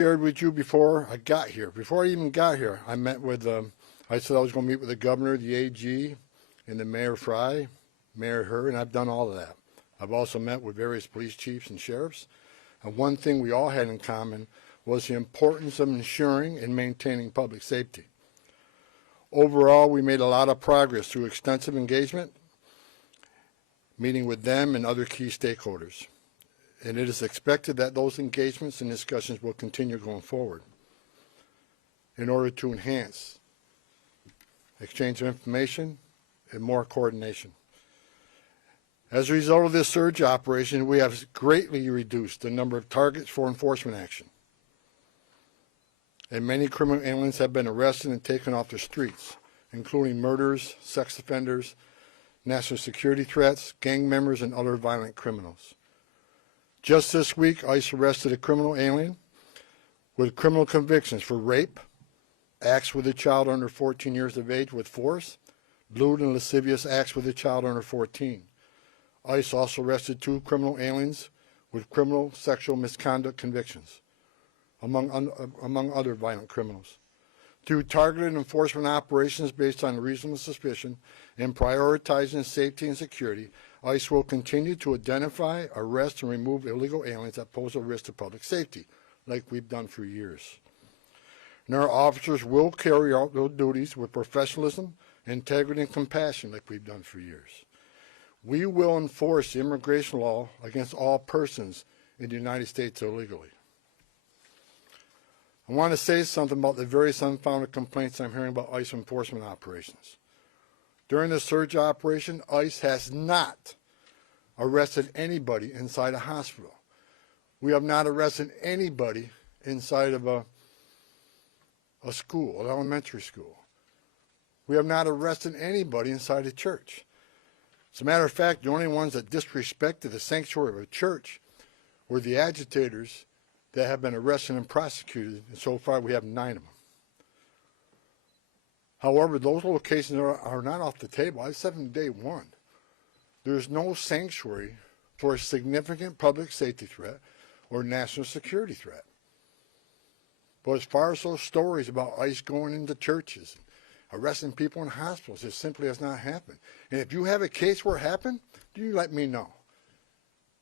Shared with you before I got here. Before I even got here, I met with, I said I was going to meet with the governor, the AG, and the Mayor Fry, Mayor Herr, and I've done all of that. I've also met with various police chiefs and sheriffs. And one thing we all had in common was the importance of ensuring and maintaining public safety. Overall, we made a lot of progress through extensive engagement, meeting with them and other key stakeholders. And it is expected that those engagements and discussions will continue going forward in order to enhance exchange of information and more coordination. As a result of this surge operation, we have greatly reduced the number of targets for enforcement action. And many criminal aliens have been arrested and taken off the streets, including murderers, sex offenders, national security threats, gang members, and other violent criminals. Just this week, ICE arrested a criminal alien with criminal convictions for rape, acts with a child under 14 years of age with force, lewd and lascivious acts with a child under 14. ICE also arrested 2 criminal aliens with criminal sexual misconduct convictions, among other violent criminals. Through targeted enforcement operations based on reasonable suspicion and prioritizing safety and security, ICE will continue to identify, arrest, and remove illegal aliens that pose a risk to public safety, like we've done for years. And our officers will carry out those duties with professionalism, integrity, and compassion, like we've done for years. We will enforce the immigration law against all persons in the United States illegally. I want to say something about the various unfounded complaints I'm hearing about ICE enforcement operations. During the surge operation, ICE has not arrested anybody inside a hospital. We have not arrested anybody inside of a school, an elementary school. We have not arrested anybody inside a church. As a matter of fact, the only ones that disrespected the sanctuary of a church were the agitators that have been arrested and prosecuted, and so far we have 9 of them. However, those locations are not off the table. I said from day one, there is no sanctuary for a significant public safety threat or national security threat. But as far as those stories about ICE going into churches, arresting people in hospitals, it simply has not happened. And if you have a case where it happened, you let me know.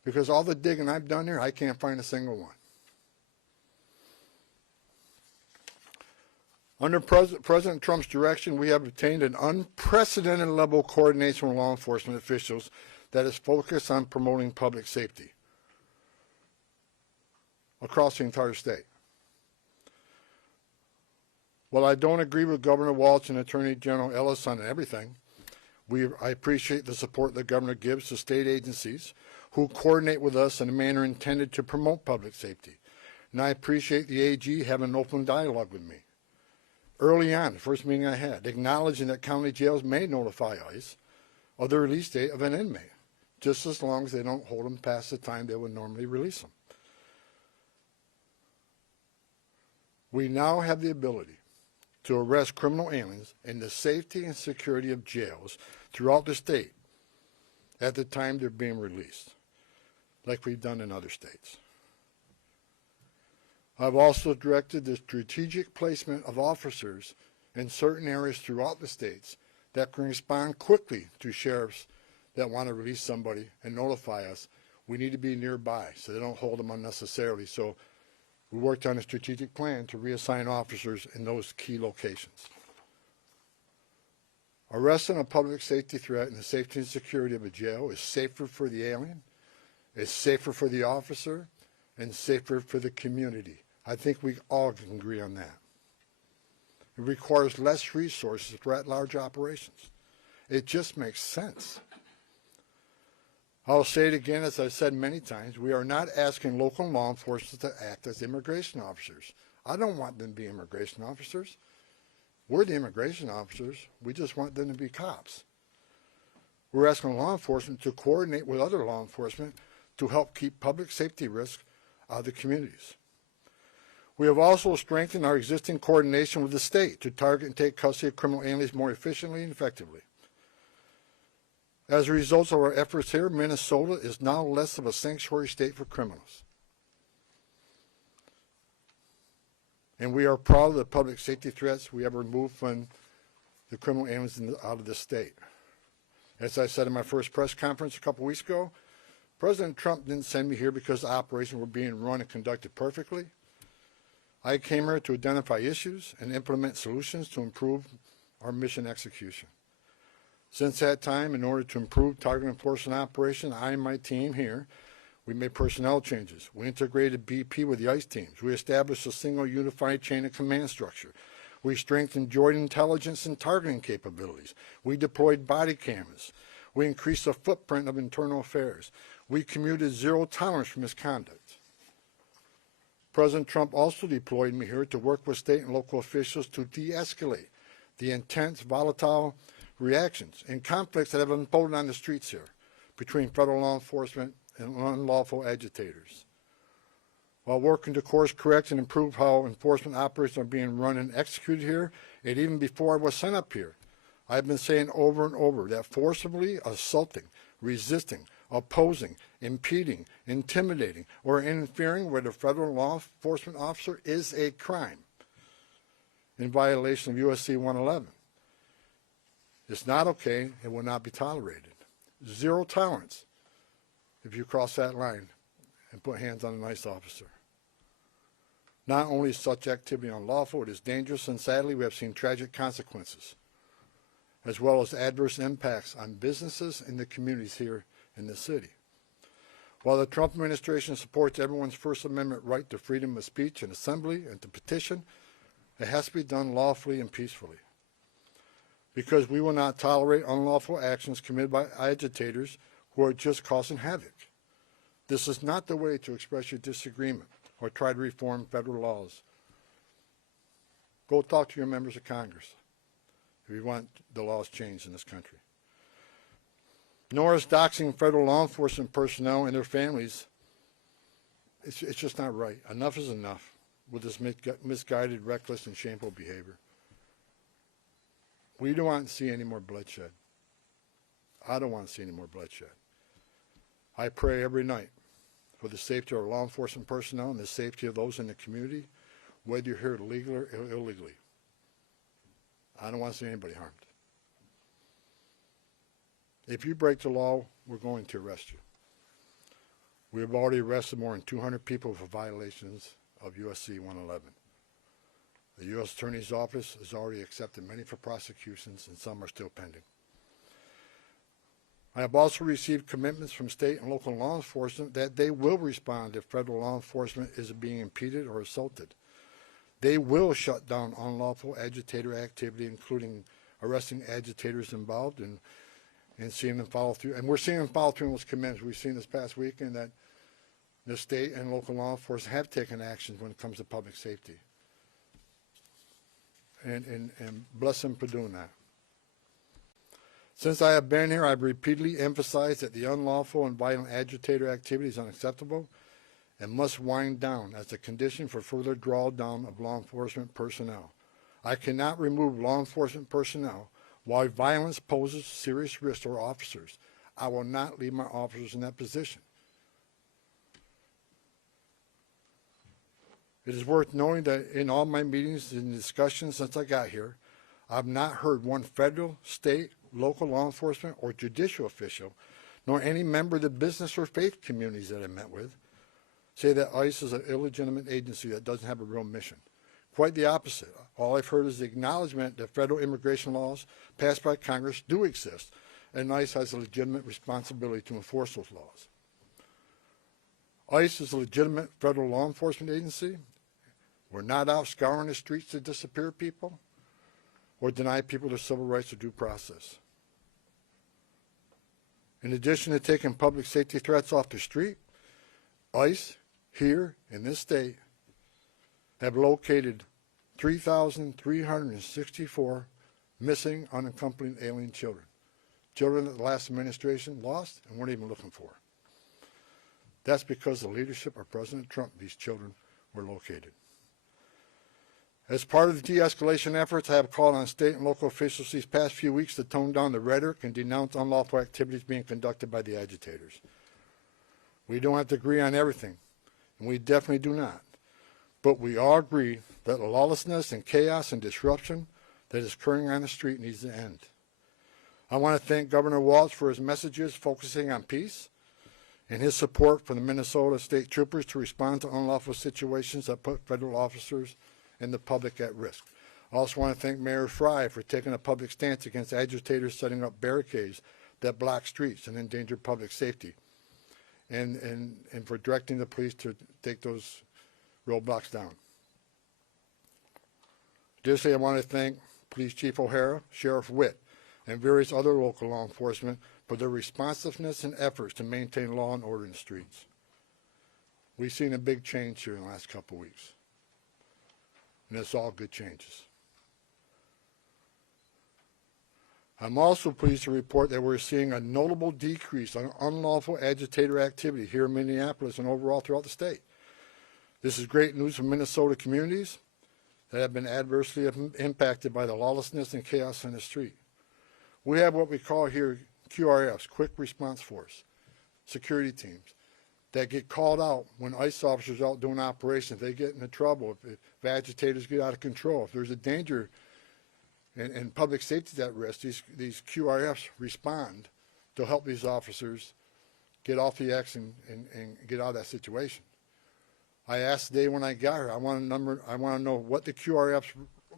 Because all the digging I've done here, I can't find a single one. Under President Trump's direction, we have obtained an unprecedented level of coordination with law enforcement officials that is focused on promoting public safety across the entire state. While I don't agree with Governor Walz and Attorney General Ellis on everything, I appreciate the support the governor gives to state agencies who coordinate with us in a manner intended to promote public safety. And I appreciate the AG having an open dialogue with me. Early on, the first meeting I had, acknowledging that county jails may notify ICE of the release date of an inmate, just as long as they don't hold them past the time they would normally release them. We now have the ability to arrest criminal aliens in the safety and security of jails throughout the state at the time they're being released, like we've done in other states. I've also directed the strategic placement of officers in certain areas throughout the states that can respond quickly to sheriffs that want to release somebody and notify us. We need to be nearby so they don't hold them unnecessarily. So we worked on a strategic plan to reassign officers in those key locations. Arresting a public safety threat and the safety and security of a jail is safer for the alien, it's safer for the officer, and safer for the community. I think we all can agree on that. It requires less resources for at-large operations. It just makes sense. I'll say it again, as I've said many times, we are not asking local law enforcement to act as immigration officers. I don't want them to be immigration officers. We're the immigration officers. We just want them to be cops. We're asking law enforcement to coordinate with other law enforcement to help keep public safety risks out of the communities. We have also strengthened our existing coordination with the state to target and take custody of criminal aliens more efficiently and effectively. As a result of our efforts here, Minnesota is now less of a sanctuary state for criminals. And we are proud of the public safety threats we have removed from the criminal aliens out of this state. As I said in my first press conference a couple weeks ago, President Trump didn't send me here because the operations were being run and conducted perfectly. I came here to identify issues and implement solutions to improve our mission execution. Since that time, in order to improve target enforcement operation, I and my team here, we made personnel changes. We integrated BP with the ICE teams. We established a single unified chain of command structure. We strengthened joint intelligence and targeting capabilities. We deployed body cameras. We increased the footprint of internal affairs. We commuted zero tolerance for misconduct. President Trump also deployed me here to work with state and local officials to de-escalate the intense, volatile reactions and conflicts that have unfolded on the streets here between federal law enforcement and unlawful agitators. While working to course correct and improve how enforcement operations are being run and executed here, and even before I was sent up here, I've been saying over and over that forcibly assaulting, resisting, opposing, impeding, intimidating, or interfering with a federal law enforcement officer is a crime in violation of USC 111. It's not okay and will not be tolerated. Zero tolerance if you cross that line and put hands on a ICE officer. Not only is such activity unlawful, it is dangerous, and sadly we have seen tragic consequences, as well as adverse impacts on businesses and the communities here in the city. While the Trump administration supports everyone's First Amendment right to freedom of speech and assembly and to petition, it has to be done lawfully and peacefully. Because we will not tolerate unlawful actions committed by agitators who are just causing havoc. This is not the way to express your disagreement or try to reform federal laws. Go talk to your members of Congress if you want the laws changed in this country. Nor is doxing federal law enforcement personnel and their families, it's just not right. Enough is enough with this misguided, reckless, and shameful behavior. We don't want to see any more bloodshed. I don't want to see any more bloodshed. I pray every night for the safety of our law enforcement personnel and the safety of those in the community, whether you're here legally or illegally. I don't want to see anybody harmed. If you break the law, we're going to arrest you. We have already arrested more than 200 people for violations of USC 111. The U.S. Attorney's Office has already accepted many for prosecutions, and some are still pending. I have also received commitments from state and local law enforcement that they will respond if federal law enforcement is being impeded or assaulted. They will shut down unlawful agitator activity, including arresting agitators involved and seeing them follow through. And we're seeing them follow through on those commitments. We've seen this past weekend that the state and local law enforcement have taken action when it comes to public safety. And bless them for doing that. Since I have been here, I've repeatedly emphasized that the unlawful and violent agitator activity is unacceptable and must wind down as a condition for further drawdown of law enforcement personnel. I cannot remove law enforcement personnel while violence poses serious risk to our officers. I will not leave my officers in that position. It is worth knowing that in all my meetings and discussions since I got here, I've not heard one federal, state, local law enforcement, or judicial official, nor any member of the business or faith communities that I met with, say that ICE is an illegitimate agency that doesn't have a real mission. Quite the opposite. All I've heard is the acknowledgement that federal immigration laws passed by Congress do exist, and ICE has a legitimate responsibility to enforce those laws. ICE is a legitimate federal law enforcement agency. We're not out scouring the streets to disappear people or deny people their civil rights or due process. In addition to taking public safety threats off the street, ICE, here in this state, have located 3,364 missing unaccompanied alien children. Children that the last administration lost and weren't even looking for. That's because of the leadership of President Trump, these children were located. As part of the de-escalation efforts, I have called on state and local officials these past few weeks to tone down the rhetoric and denounce unlawful activities being conducted by the agitators. We don't have to agree on everything, and we definitely do not. But we all agree that the lawlessness and chaos and disruption that is occurring on the street needs to end. I want to thank Governor Walz for his messages focusing on peace and his support for the Minnesota State Troopers to respond to unlawful situations that put federal officers and the public at risk. I also want to thank Mayor Frey for taking a public stance against agitators setting up barricades that block streets and endanger public safety, and for directing the police to take those roadblocks down. Additionally, I want to thank Police Chief O'Hara, Sheriff Witt, and various other local law enforcement for their responsiveness and efforts to maintain law and order in the streets. We've seen a big change here in the last couple of weeks, and it's all good changes. I'm also pleased to report that we're seeing a notable decrease on unlawful agitator activity here in Minneapolis and overall throughout the state. This is great news for Minnesota communities that have been adversely impacted by the lawlessness and chaos on the street. We have what we call here QRFs, Quick Response Force, security teams, that get called out when ICE officers are out doing operations. They get into trouble, if agitators get out of control, if there's a danger and public safety is at risk, these QRFs respond to help these officers get off the X and get out of that situation. I asked today when I got here, I want to know what the QRFs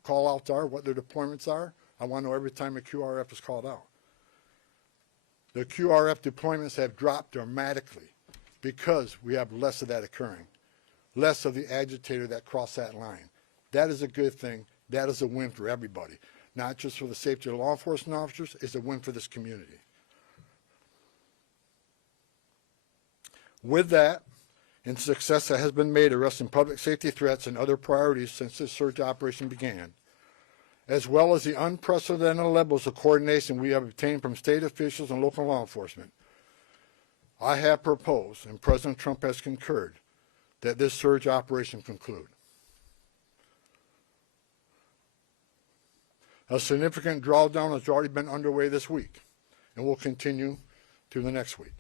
call outs are, what their deployments are. I want to know every time a QRF is called out. The QRF deployments have dropped dramatically because we have less of that occurring, less of the agitator that cross that line. That is a good thing. That is a win for everybody, not just for the safety of law enforcement officers. It's a win for this community. With that, and success that has been made arresting public safety threats and other priorities since this surge operation began, as well as the unprecedented levels of coordination we have obtained from state officials and local law enforcement, I have proposed, and President Trump has concurred, that this surge operation conclude. A significant drawdown has already been underway this week and will continue through the next week.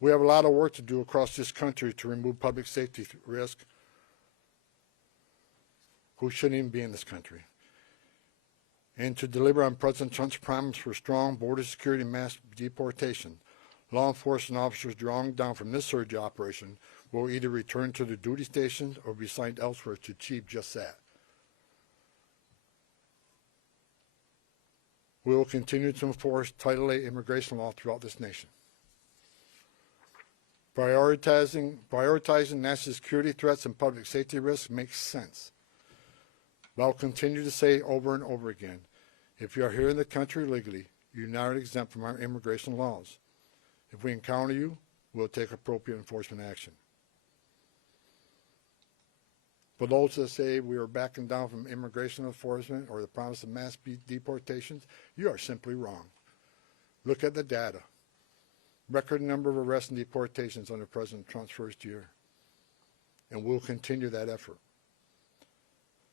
We have a lot of work to do across this country to remove public safety risk who shouldn't even be in this country, and to deliver on President Trump's promise for strong border security and mass deportation. Law enforcement officers drawn down from this surge operation will either return to their duty stations or be assigned elsewhere to achieve just that. We will continue to enforce Title VIII immigration law throughout this nation. Prioritizing national security threats and public safety risks makes sense. But I'll continue to say over and over again, if you are here in the country legally, you're not exempt from our immigration laws. If we encounter you, we'll take appropriate enforcement action. For those that say we are backing down from immigration enforcement or the promise of mass deportations, you are simply wrong. Look at the data. Record number of arrests and deportations under President Trump's first year. And we'll continue that effort.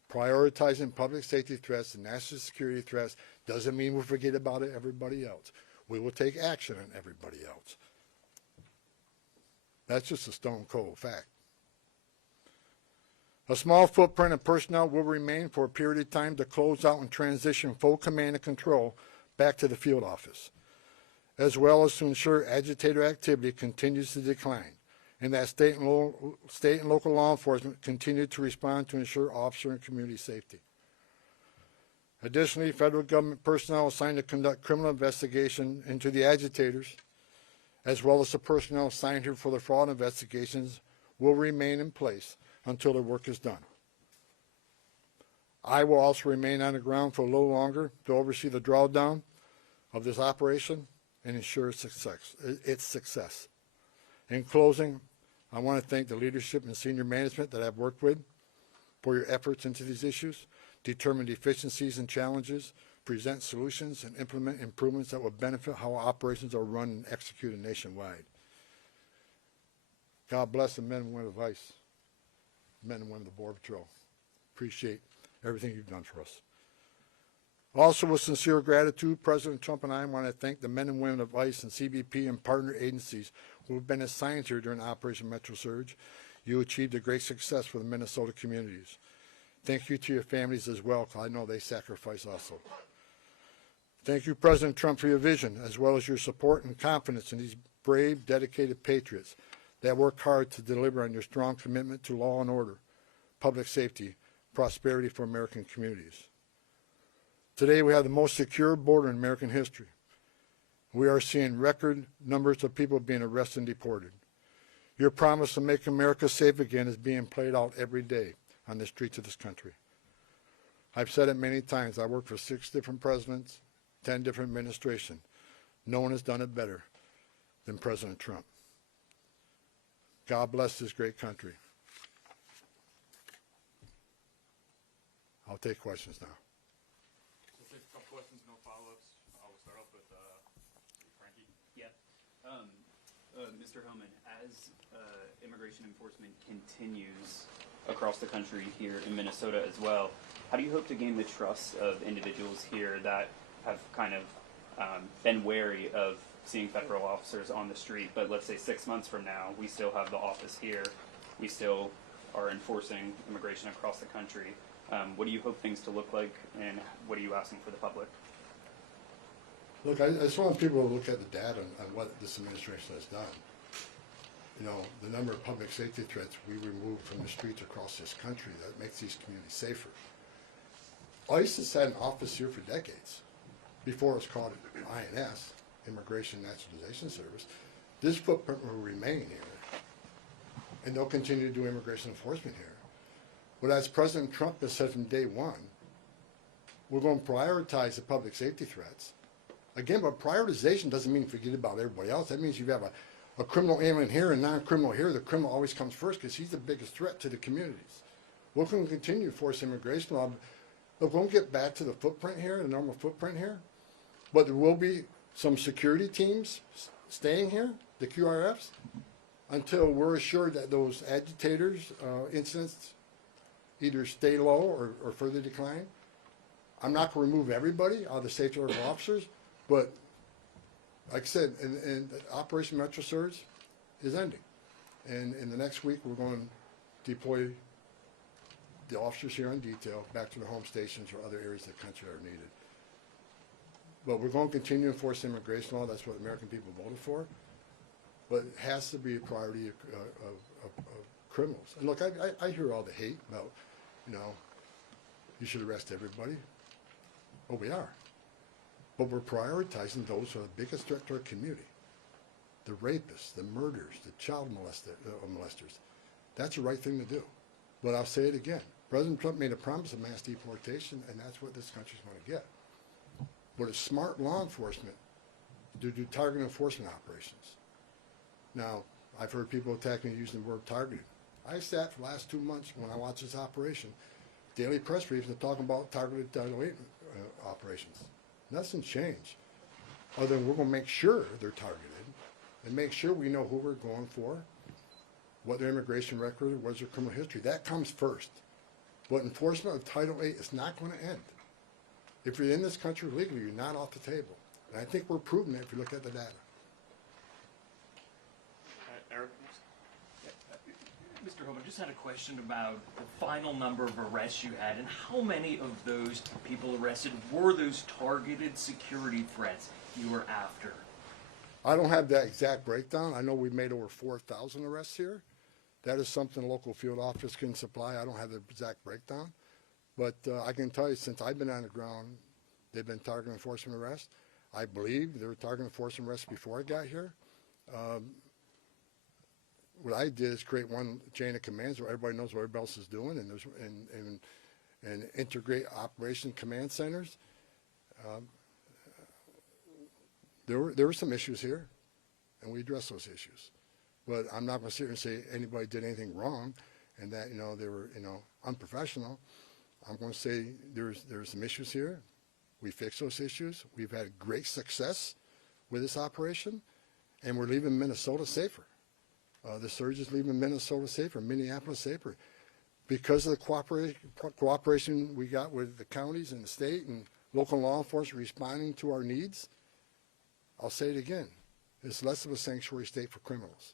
Prioritizing public safety threats and national security threats doesn't mean we forget about everybody else. We will take action on everybody else. That's just a stone cold fact. A small footprint of personnel will remain for a period of time to close out and transition full command and control back to the field office, as well as to ensure agitator activity continues to decline, and that state and local law enforcement continue to respond to ensure officer and community safety. Additionally, federal government personnel assigned to conduct criminal investigation into the agitators, as well as the personnel assigned here for the fraud investigations, will remain in place until their work is done. I will also remain on the ground for a little longer to oversee the drawdown of this operation and ensure its success. In closing, I want to thank the leadership and senior management that I've worked with for your efforts into these issues, determine deficiencies and challenges, present solutions, and implement improvements that will benefit how operations are run and executed nationwide. God bless the men and women of ICE, men and women of the Border Patrol. Appreciate everything you've done for us. Also, with sincere gratitude, President Trump and I want to thank the men and women of ICE and CBP and partner agencies who have been assigned here during Operation Metro Surge. You achieved a great success for the Minnesota communities. Thank you to your families as well, because I know they sacrifice also. Thank you, President Trump, for your vision, as well as your support and confidence in these brave, dedicated patriots that work hard to deliver on your strong commitment to law and order, public safety, prosperity for American communities. Today, we have the most secure border in American history. We are seeing record numbers of people being arrested and deported. Your promise to make America safe again is being played out every day on the streets of this country. I've said it many times. I worked for 6 different presidents, 10 different administrations. No one has done it better than President Trump. God bless this great country. I'll take questions now. We'll take a couple questions, no follow-ups. I'll start off with Frankie. Yeah. Mr. Homan, as immigration enforcement continues across the country here in Minnesota as well, how do you hope to gain the trust of individuals here that have kind of been wary of seeing federal officers on the street, but let's say 6 months from now, we still have the office here, we still are enforcing immigration across the country. What do you hope things to look like, and what are you asking for the public? Look, I just want people to look at the data on what this administration has done. You know, the number of public safety threats we removed from the streets across this country that makes these communities safer. ICE has had an office here for decades, before it was called INS, Immigration Naturalization Service. This footprint will remain here, and they'll continue to do immigration enforcement here. But as President Trump has said from day one, we're going to prioritize the public safety threats. Again, but prioritization doesn't mean forget about everybody else. That means you have a criminal alien here and non-criminal here. The criminal always comes first because he's the biggest threat to the communities. We're going to continue to force immigration law. Look, we'll get back to the footprint here, the normal footprint here, but there will be some security teams staying here, the QRFs, until we're assured that those agitators incidents either stay low or further decline. I'm not going to remove everybody out of the safety of our officers, but like I said, and Operation Metro Surge is ending. And in the next week, we're going to deploy the officers here on detail back to their home stations or other areas of the country that are needed. But we're going to continue to enforce immigration law. That's what the American people voted for. But it has to be a priority of criminals. And look, I hear all the hate about, you know, you should arrest everybody. Well, we are. But we're prioritizing those who are the biggest threat to our community. The rapists, the murderers, the child molesters. That's the right thing to do. But I'll say it again. President Trump made a promise of mass deportation, and that's what this country's going to get. But it's smart law enforcement to do target enforcement operations. Now, I've heard people attacking me using the word targeted. I sat for the last 2 months when I watched this operation, daily press briefs, and talking about targeted operations. Nothing's changed, other than we're going to make sure they're targeted and make sure we know who we're going for, what their immigration record, what's their criminal history. That comes first. But enforcement of Title VIII is not going to end. If you're in this country legally, you're not off the table. And I think we're proving that if you look at the data. Eric? Mr. Homan, just had a question about the final number of arrests you had, and how many of those people arrested were those targeted security threats you were after? I don't have that exact breakdown. I know we've made over 4,000 arrests here. That is something local field officers can supply. I don't have the exact breakdown. But I can tell you, since I've been on the ground, they've been target enforcement arrests. I believe there were target enforcement arrests before I got here. What I did is create one chain of commands where everybody knows what everybody else is doing, and integrate operation command centers. There were some issues here, and we addressed those issues. But I'm not going to sit here and say anybody did anything wrong, and that they were unprofessional. I'm going to say there's some issues here. We fixed those issues. We've had great success with this operation, and we're leaving Minnesota safer. The surge is leaving Minnesota safer, Minneapolis safer, because of the cooperation we got with the counties and the state and local law enforcement responding to our needs. I'll say it again. It's less of a sanctuary state for criminals.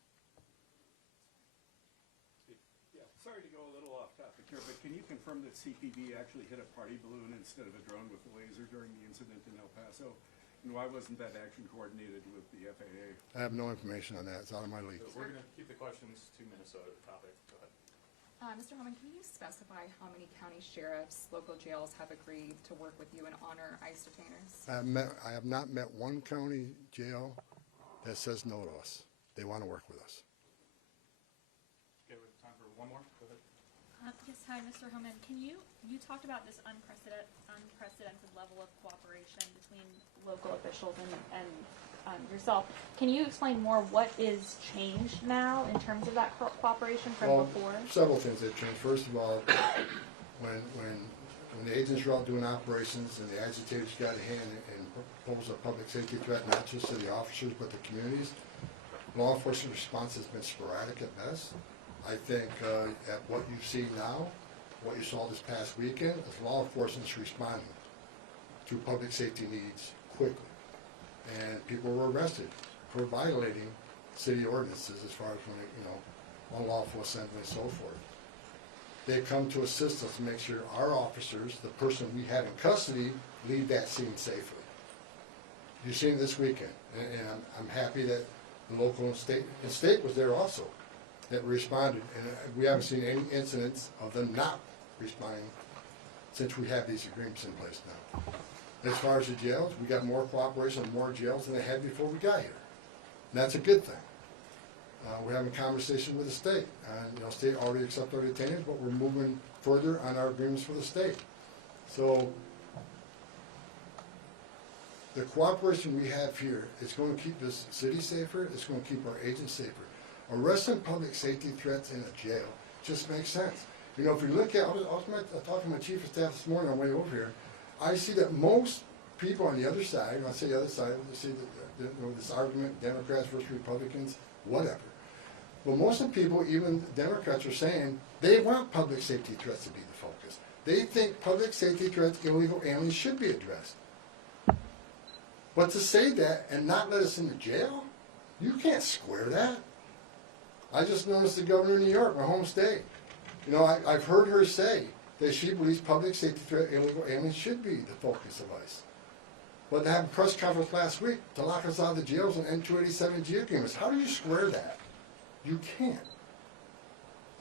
topic here, but can you confirm that CPD actually hit a party balloon instead of a drone with a laser during the incident in El Paso? And why wasn't that action coordinated with the FAA? I have no information on that. It's out of my league. So we're going to keep the questions to Minnesota topic. Go ahead. Mr. Homan, can you specify how many county sheriffs, local jails have agreed to work with you and honor ICE detainers? I have not met one county jail that says no to us. They want to work with us. Okay, we have time for one more. Go ahead. Yes, hi, Mr. Homan. You talked about this unprecedented level of cooperation between local officials and yourself. Can you explain more what is changed now in terms of that cooperation from before? Several things have changed. First of all, when the agents were out doing operations and the agitators got a hand and posed a public safety threat, not just to the officers but the communities, law enforcement response has been sporadic at best. I think at what you see now, what you saw this past weekend, is law enforcement's responding to public safety needs quickly. And people were arrested for violating city ordinances as far as when unlawful assembly and so forth. They come to assist us to make sure our officers, the person we have in custody, leave that scene safely. You've seen it this weekend, and I'm happy that the local and state was there also, that responded, and we haven't seen any incidents of them not responding since we have these agreements in place now. As far as the jails, we got more cooperation and more jails than they had before we got here. And that's a good thing. We're having conversations with the state. And state already accepted our detainers, but we're moving further on our agreements for the state. So the cooperation we have here is going to keep this city safer. It's going to keep our agents safer. Arresting public safety threats in a jail just makes sense. If you look at, I was talking to my chief of staff this morning on the way over here, I see that most people on the other side, when I say the other side, I see this argument, Democrats versus Republicans, whatever. But most of the people, even Democrats, are saying they want public safety threats to be the focus. They think public safety threats, illegal aliens, should be addressed. But to say that and not let us into jail, you can't square that. I just noticed the governor of New York, my home state. I've heard her say that she believes public safety threat, illegal aliens should be the focus of ICE. But to have a press conference last week to lock us out of the jails and end 287G agreements, how do you square that? You can't.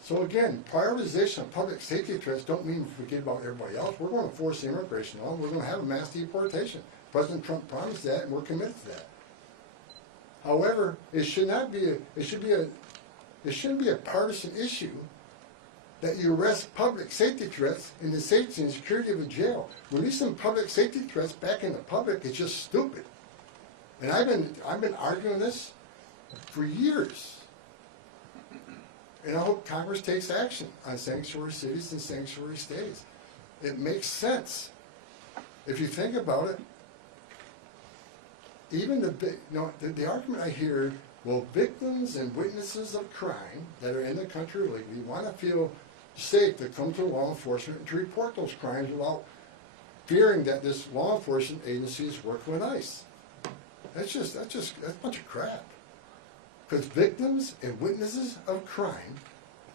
So again, prioritization of public safety threats don't mean we forget about everybody else. We're going to force the immigration law. We're going to have a mass deportation. President Trump promised that, and we're committed to that. However, it shouldn't be a partisan issue that you arrest public safety threats in the safety and security of a jail. Releasing public safety threats back in the public is just stupid. And I've been arguing this for years. And I hope Congress takes action on sanctuary cities and sanctuary states. It makes sense. If you think about it, even the argument I hear, well, victims and witnesses of crime that are in the country illegally want to feel safe to come to law enforcement and to report those crimes without fearing that this law enforcement agency is working with ICE. That's a bunch of crap. Because victims and witnesses of crime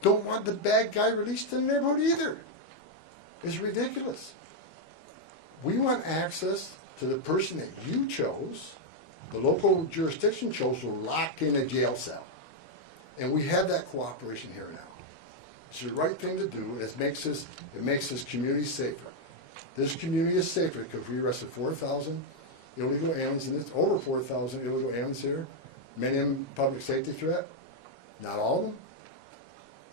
don't want the bad guy released to the neighborhood either. It's ridiculous. We want access to the person that you chose, the local jurisdiction chose, to lock in a jail cell. And we have that cooperation here now. It's the right thing to do. It makes this community safer. This community is safer because we arrested 4,000 illegal aliens, and it's over 4,000 illegal aliens here. Many of them public safety threat. Not all of them.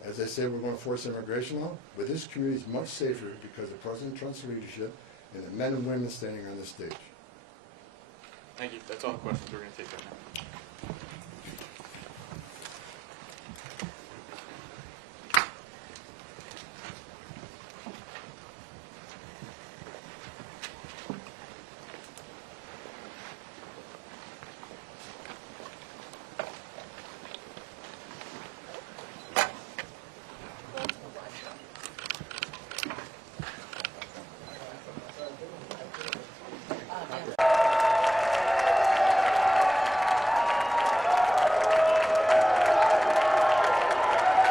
As I said, we're going to force immigration law, but this community is much safer because of President Trump's leadership and the men and women standing on the stage. Thank you. That's all the questions we're going to take right now.